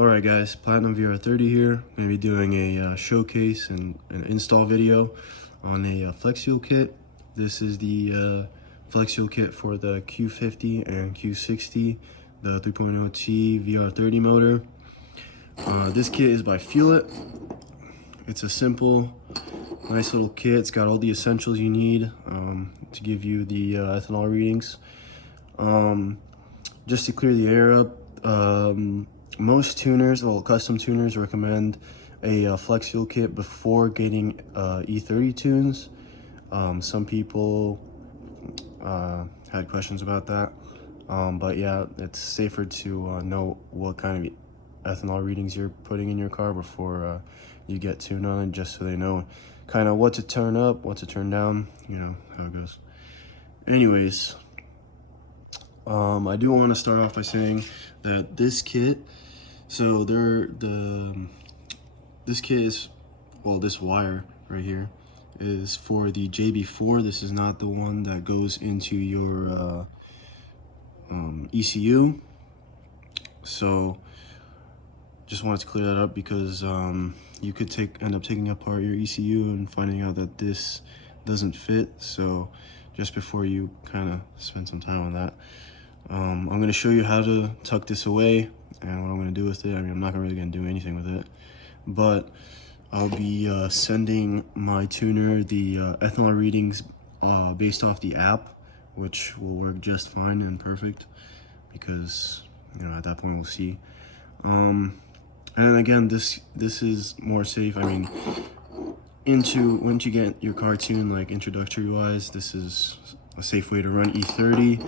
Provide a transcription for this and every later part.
Alright guys, Platinum VR30 here. I'm going to be doing a showcase and an install video on a flex fuel kit. This is the flex fuel kit for the q50 and q60, the 3.0T VR30 motor. This kit is by Fuelit. It's a simple, nice little kit. It's got all the essentials you need to give you the ethanol readings. Just to clear the air up, most tuners, well, custom tuners recommend a flex fuel kit before getting E30 tunes. Some people had questions about that, but yeah, it's safer to know what kind of ethanol readings you're putting in your car before you get tuned on it, just so they know kind of what to turn up, what to turn down, you know how it goes. Anyways, I do want to start off by saying that this kit, so this kit is, well, this wire right here is for the JB4. This is not the one that goes into your ECU. So just wanted to clear that up because you could end up taking apart your ECU and finding out that this doesn't fit. So just before you kind of spend some time on that, I'm going to show you how to tuck this away and what I'm going to do with it. I mean, I'm not really going to do anything with it, but I'll be sending my tuner the ethanol readings based off the app, which will work just fine and perfect because, you know, at that point we'll see. And again, this is more safe. I mean, once you get your car tuned, like introductory wise, this is a safe way to run E30,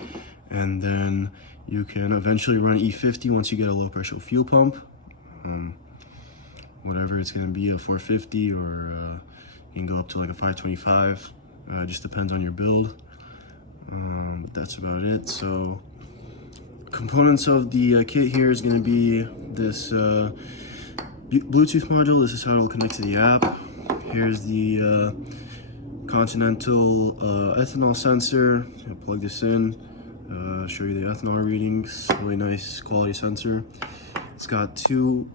and then you can eventually run E50 once you get a low pressure fuel pump. Whatever it's going to be, a 450, or you can go up to like a 525. Just depends on your build. But that's about it. So components of the kit here is going to be this Bluetooth module. This is how it'll connect to the app. Here's the Continental ethanol sensor. I'll plug this in, show you the ethanol readings. Really nice quality sensor. It's got two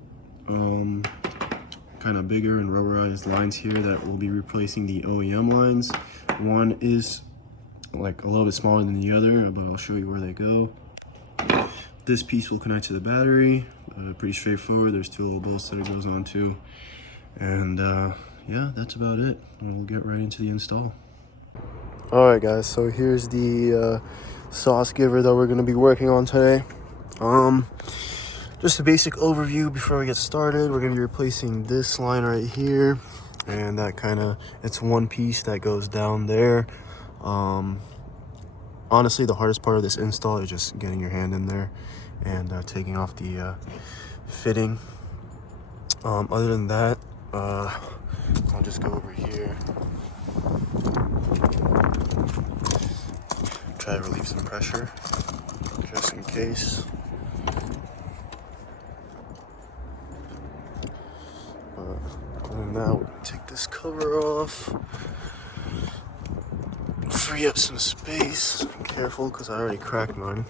kind of bigger and rubberized lines here that will be replacing the OEM lines. One is like a little bit smaller than the other, but I'll show you where they go. This piece will connect to the battery. Pretty straightforward. There's two little bolts that it goes on to, and yeah, that's about it. We'll get right into the install. All right, guys. So here's the sauce giver that we're going to be working on today. Just a basic overview before we get started. We're going to be replacing this line right here, and that it's one piece that goes down there. Honestly, the hardest part of this install is just getting your hand in there and taking off the fitting. Other than that, I'll just go over here, try to relieve some pressure just in case. Other than that, we'll take this cover off, free up some space. Careful, because I already cracked mine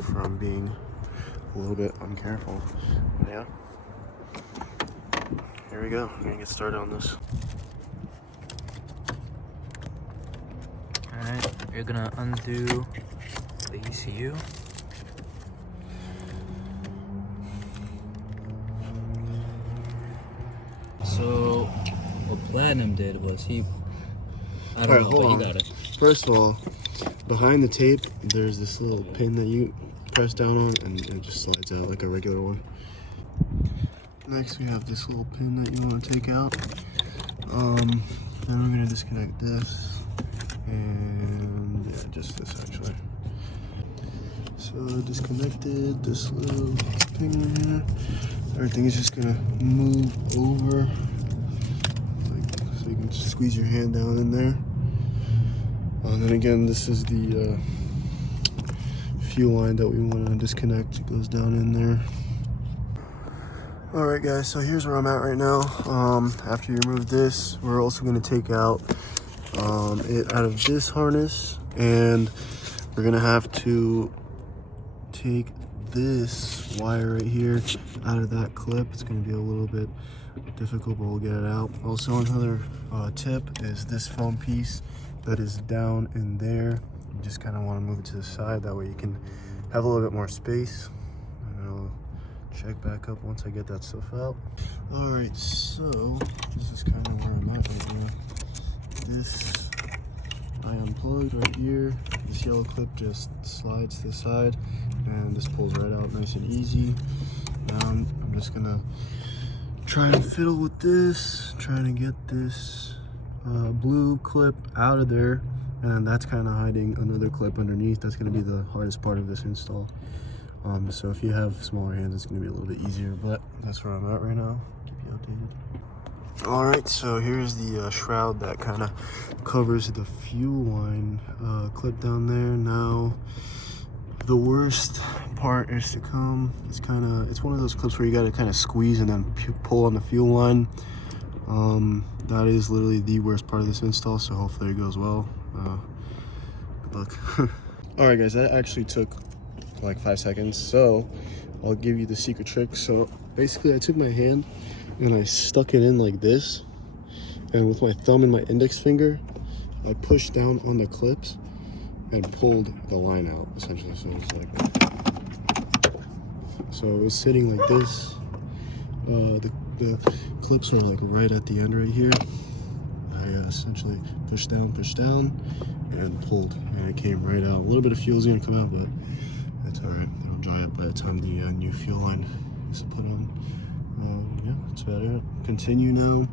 from being a little bit uncareful. But yeah, here we go. I'm gonna get started on this. Alright, you're gonna undo the ECU. So what Platinum did was I don't know, but he got it. First of all, behind the tape, there's this little pin that you press down on, and it just slides out like a regular one. Next, we have this little pin that you want to take out. Then we're gonna disconnect this, and yeah, just this actually. So disconnected this little pin in here. Everything is just gonna move over, like, so you can just squeeze your hand down in there. And then again, this is the fuel line that we want to disconnect. It goes down in there. All right, guys, so here's where I'm at right now. After you remove this, we're also going to take out it out of this harness, and we're going to have to take this wire right here out of that clip. It's going to be a little bit difficult, but we'll get it out. Also, another tip is this foam piece that is down in there. You just kind of want to move it to the side, that way you can have a little bit more space. And I'll check back up once I get that stuff out. All right, so this is kind of where I'm at right now. This I unplugged right here. This yellow clip just slides to the side, and this pulls right out nice and easy. Now I'm just gonna try and fiddle with this, trying to get this blue clip out of there, and that's kind of hiding another clip underneath. That's going to be the hardest part of this install. So if you have smaller hands, it's going to be a little bit easier, but that's where I'm at right now. Keep you updated. All right, so here's the shroud that kind of covers the fuel line clip down there. Now the worst part is to come. It's one of those clips where you got to kind of squeeze and then pull on the fuel line. That is literally the worst part of this install, so hopefully it goes well. Good luck. All right, guys, that actually took like 5 seconds, so I'll give you the secret trick. So basically I took my hand and I stuck it in like this, and with my thumb and my index finger I pushed down on the clips and pulled the line out, essentially. So it's like that. So it was sitting like this. The clips are like right at the end right here. I essentially pushed down, and pulled, and it came right out. A little bit of fuel is gonna come out, but that's all right. It'll dry up by the time the new fuel line is put on. Yeah, that's about it. Continue now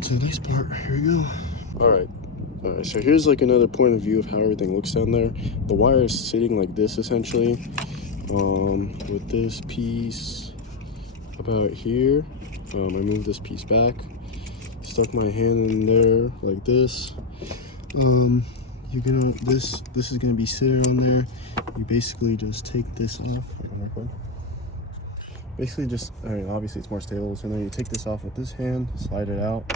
to the next part. Here we go. All right, so here's like another point of view of how everything looks down there. The wire is sitting like this, essentially, with this piece about here. I moved this piece back, stuck my hand in there like this. This is gonna be sitting on there. You basically just take this off. Basically just, I mean, obviously it's more stable, so then you take this off with this hand, slide it out,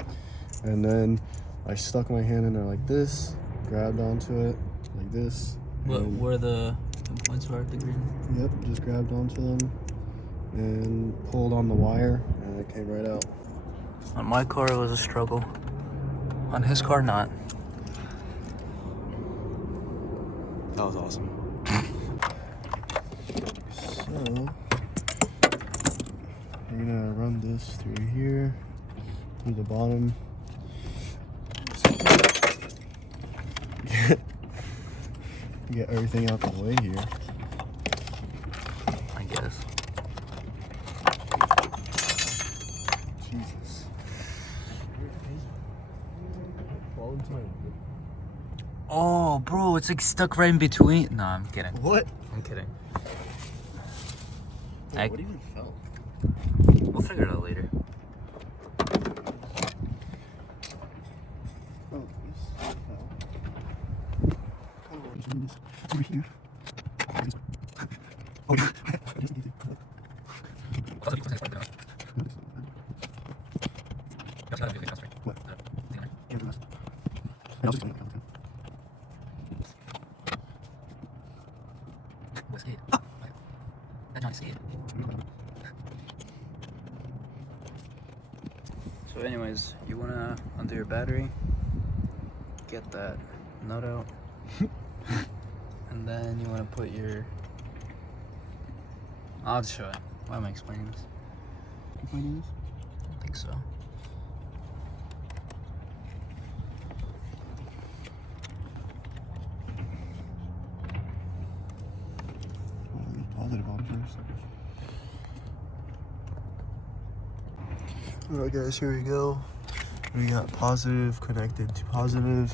and then I stuck my hand in there like this, grabbed onto it like this. Where the points are at the green? Yep, just grabbed onto them and pulled on the wire, and it came right out. On my car it was a struggle. On his car, not. That was awesome. So we're gonna run this through here, through the bottom. Get everything out the way here. I guess. Jesus. Oh, bro, it's like stuck right in between. No, I'm kidding. What? I'm kidding. Wait, what even fell? We'll figure it out later. Oh, this fell. It's over here. Oh, yeah. What? I'll just So anyways, you wanna undo your battery, get that nut out, and then you wanna put your, I'll just show it. Why am I explaining this? I don't think so. Positive on first. Alright guys, here we go. We got positive connected to positive,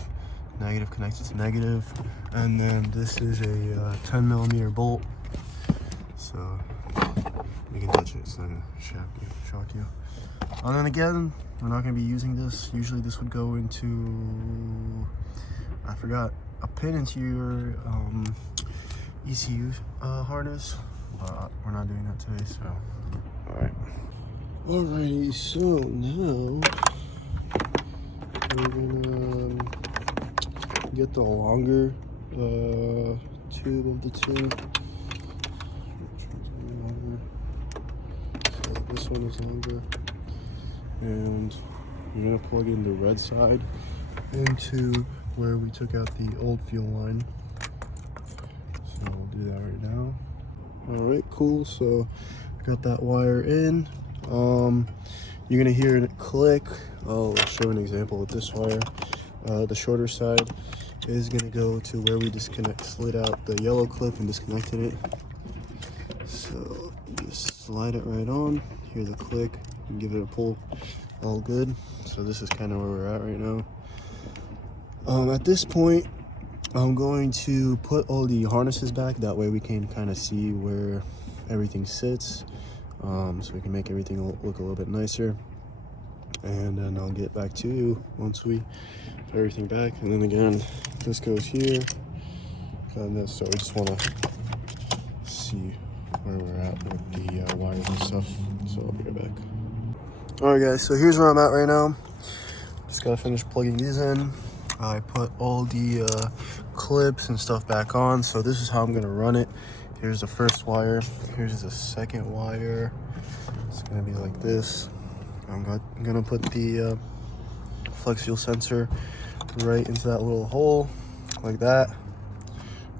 negative connected to negative, and then this is a 10mm bolt, so you can touch it, it's not gonna shock you. And then again, we're not gonna be using this. Usually this would go into, I forgot, a pin into your ECU harness, but we're not doing that today, so. Alright. Alrighty, so now we're gonna get the longer tube of the two. this one is longer. And you're gonna plug in the red side into where we took out the old fuel line. So we'll do that right now. All right, cool. So got that wire in. You're gonna hear it click. I'll show an example with this wire. The shorter side is gonna go to where we slid out the yellow clip and disconnected it. So just slide it right on, hear the click, and give it a pull. All good. So this is kind of where we're at right now. At this point, I'm going to put all the harnesses back. That way we can kind of see where everything sits. So we can make everything look a little bit nicer. And then I'll get back to you once we put everything back. And then again, this goes here. And this, so we just want to see where we're at with the wires and stuff. So I'll be right back. Alright guys, so here's where I'm at right now. Just gotta finish plugging these in. I put all the clips and stuff back on. So this is how I'm gonna run it. Here's the first wire. Here's the second wire. It's gonna be like this. I'm gonna put the flex fuel sensor right into that little hole, like that.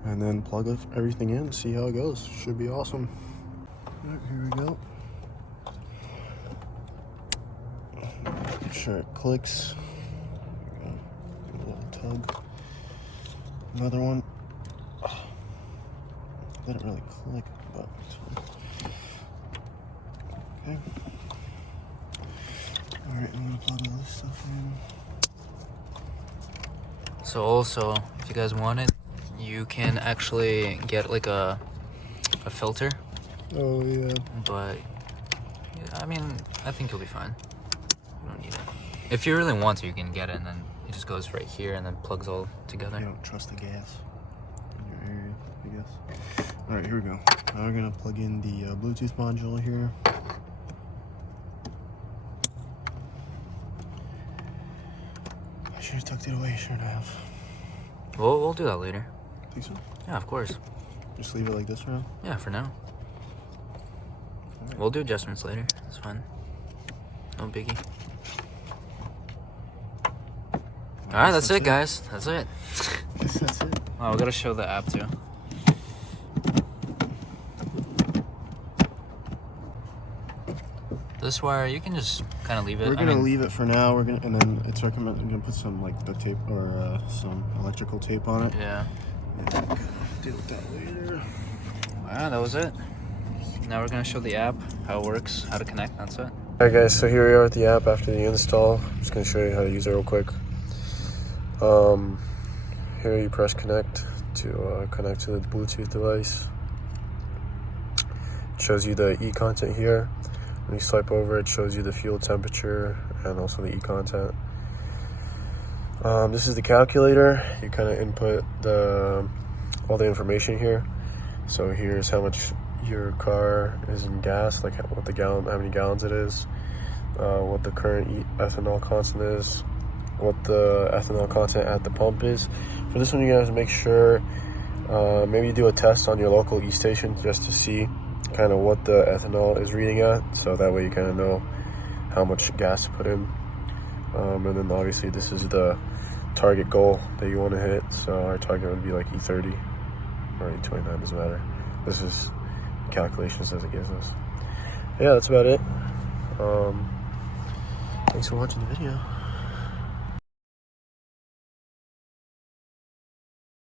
And then plug everything in, see how it goes. Should be awesome. All right, here we go. Make sure it clicks. Give it a little tug. Another one. Didn't really click, but it's fine. Okay. All right, I'm gonna plug all this stuff in. So also, if you guys want it, you can actually get like a filter. Oh yeah. But I mean, I think you'll be fine. You don't need it. If you really want to, you can get it, and then it just goes right here and then plugs all together. You don't trust the gas in your area, I guess. All right, here we go. Now we're gonna plug in the Bluetooth module here. I should have tucked it away, shouldn't I have? We'll do that later. Think so? Yeah, of course. Just leave it like this for now? Yeah, for now. Right. We'll do adjustments later. It's fine. No biggie. Alright, that's it, guys. That's it. Guess that's it. Oh, we gotta show the app too. This wire, you can just kind of leave it. We're gonna leave it for now. And then it's recommended. I'm gonna put some like duct tape or some electrical tape on it. Yeah. And we're gonna deal with that later. Alright, that was it. Now we're gonna show the app, how it works, how to connect. That's it. Alright guys, so here we are with the app after the install. I'm just gonna show you how to use it real quick. Here you press connect to connect to the Bluetooth device. It shows you the e-content here. When you swipe over, it shows you the fuel temperature and also the e-content. This is the calculator. You kind of input all the information here. So here's how much your car is in gas, like what how many gallons it is, what the current ethanol content is, what the ethanol content at the pump is. For this one, you guys make sure maybe do a test on your local e-station just to see kind of what the ethanol is reading at, so that way you kind of know how much gas to put in. And then obviously this is the target goal that you want to hit. So our target would be like E30 or E29, doesn't matter. This is the calculations as it gives us. Yeah, that's about it. Thanks for watching the video.